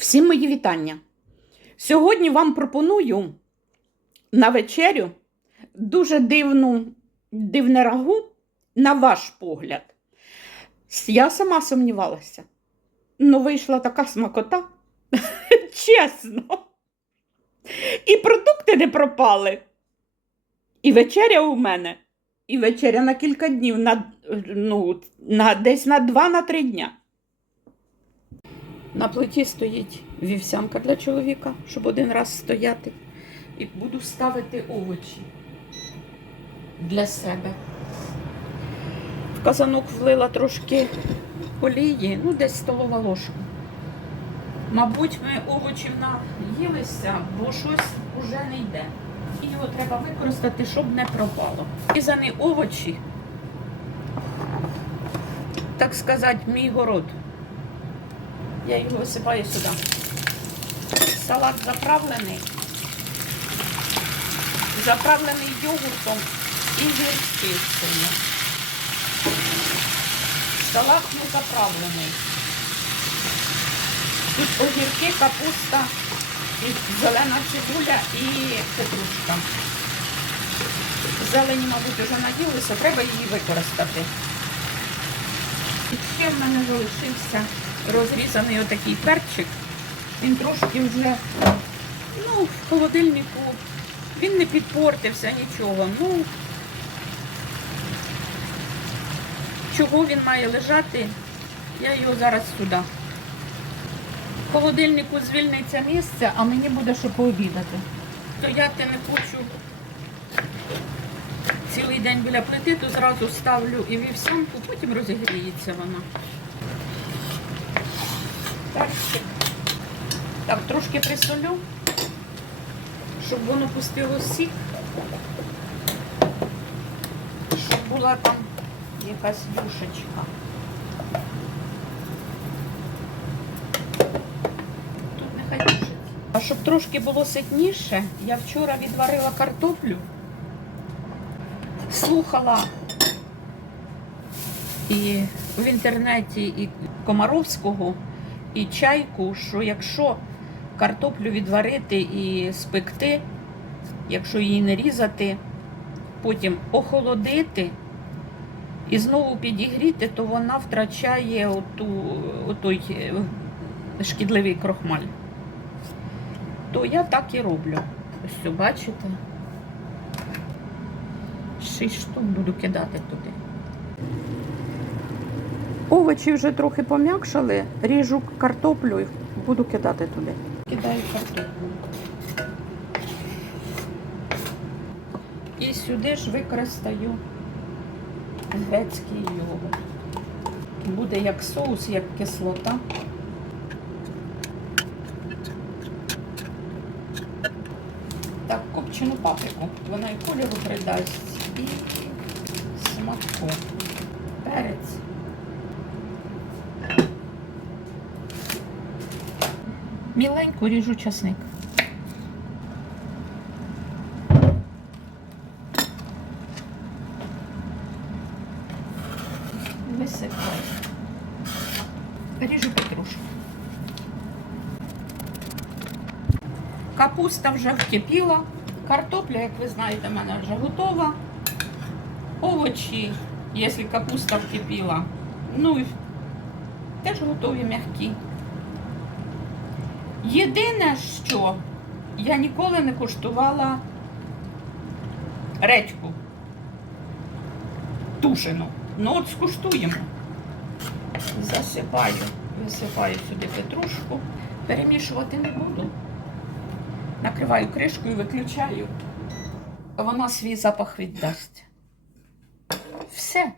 Всім мої вітання. Сьогодні вам пропоную на вечерю дуже дивну, дивне рагу, на ваш погляд. Я сама сумнівалася. Ну, вийшла така смакота. Чесно. І продукти не пропали. І вечеря у мене. І вечеря на кілька днів, на, ну, на, десь на 2-3 дня. На плиті стоїть вівсянка для чоловіка, щоб один раз стояти. І буду ставити овочі для себе. В казанок влила трошки олії, ну десь столова ложка. Мабуть, ми овочів наїлися, бо щось уже не йде. І його треба використати, щоб не пропало. Різані овочі, так сказати, мій город. Я його висипаю сюди. Салат заправлений. Заправлений йогуртом і сильно. Салат не заправлений. Тут огірки, капуста, зелена цибуля і петрушка. Зелені, мабуть, вже наїлися, треба її використати. І ще в мене залишився розрізаний отакий перчик. Він трошки вже ну, в холодильнику. Він не підпортився нічого. Ну, чого він має лежати, я його зараз сюди. В холодильнику звільниться місце, а мені буде що пообідати. Стояти не хочу цілий день біля плити, то зразу ставлю і вівсянку, потім розігріється вона. Перчик. Так, трошки присолю, щоб воно пустило сік, щоб була там якась юшечка. Тут нехай тушиться. А щоб трошки було ситніше, я вчора відварила картоплю, слухала і в інтернеті і Комаровського, і чайку, що якщо картоплю відварити і спекти, якщо її не різати, потім охолодити і знову підігріти, то вона втрачає оту, отой е, шкідливий крохмаль. То я так і роблю. Ось це, бачите? Шість штук буду кидати туди. Овочі вже трохи пом'якшали, ріжу картоплю і буду кидати туди. Кидаю картоплю. І сюди ж використаю грецький йогурт. Буде як соус, як кислота. Так, копчену паприку. Вона і кольору придасть, і смаку. Перець. Міленько ріжу часник. Висипаю. Ріжу петрушку. Капуста вже вкипіла. Картопля, як ви знаєте, в мене вже готова. Овочі, якщо капуста вкипіла, ну і теж готові м'які. Єдине, що я ніколи не куштувала редьку тушену. Ну от скуштуємо. Засипаю, висипаю сюди петрушку, перемішувати не буду. Накриваю кришкою, виключаю. Вона свій запах віддасть. Все,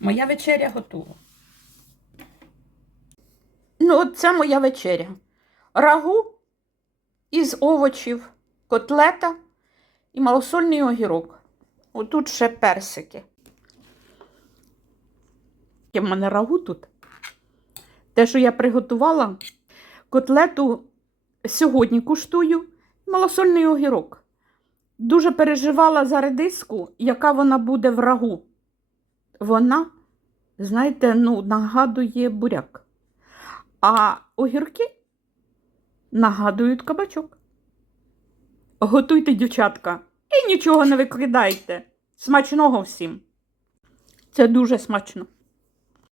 моя вечеря готова. Ну, от це моя вечеря. Рагу із овочів, котлета і малосольний огірок. Отут ще персики. Яке в мене рагу тут. Те, що я приготувала, котлету сьогодні куштую, малосольний огірок. Дуже переживала за редиску, яка вона буде в рагу. Вона, знаєте, ну, нагадує буряк. А огірки нагадують кабачок. Готуйте, дівчатка, і нічого не викидайте. Смачного всім. Це дуже смачно.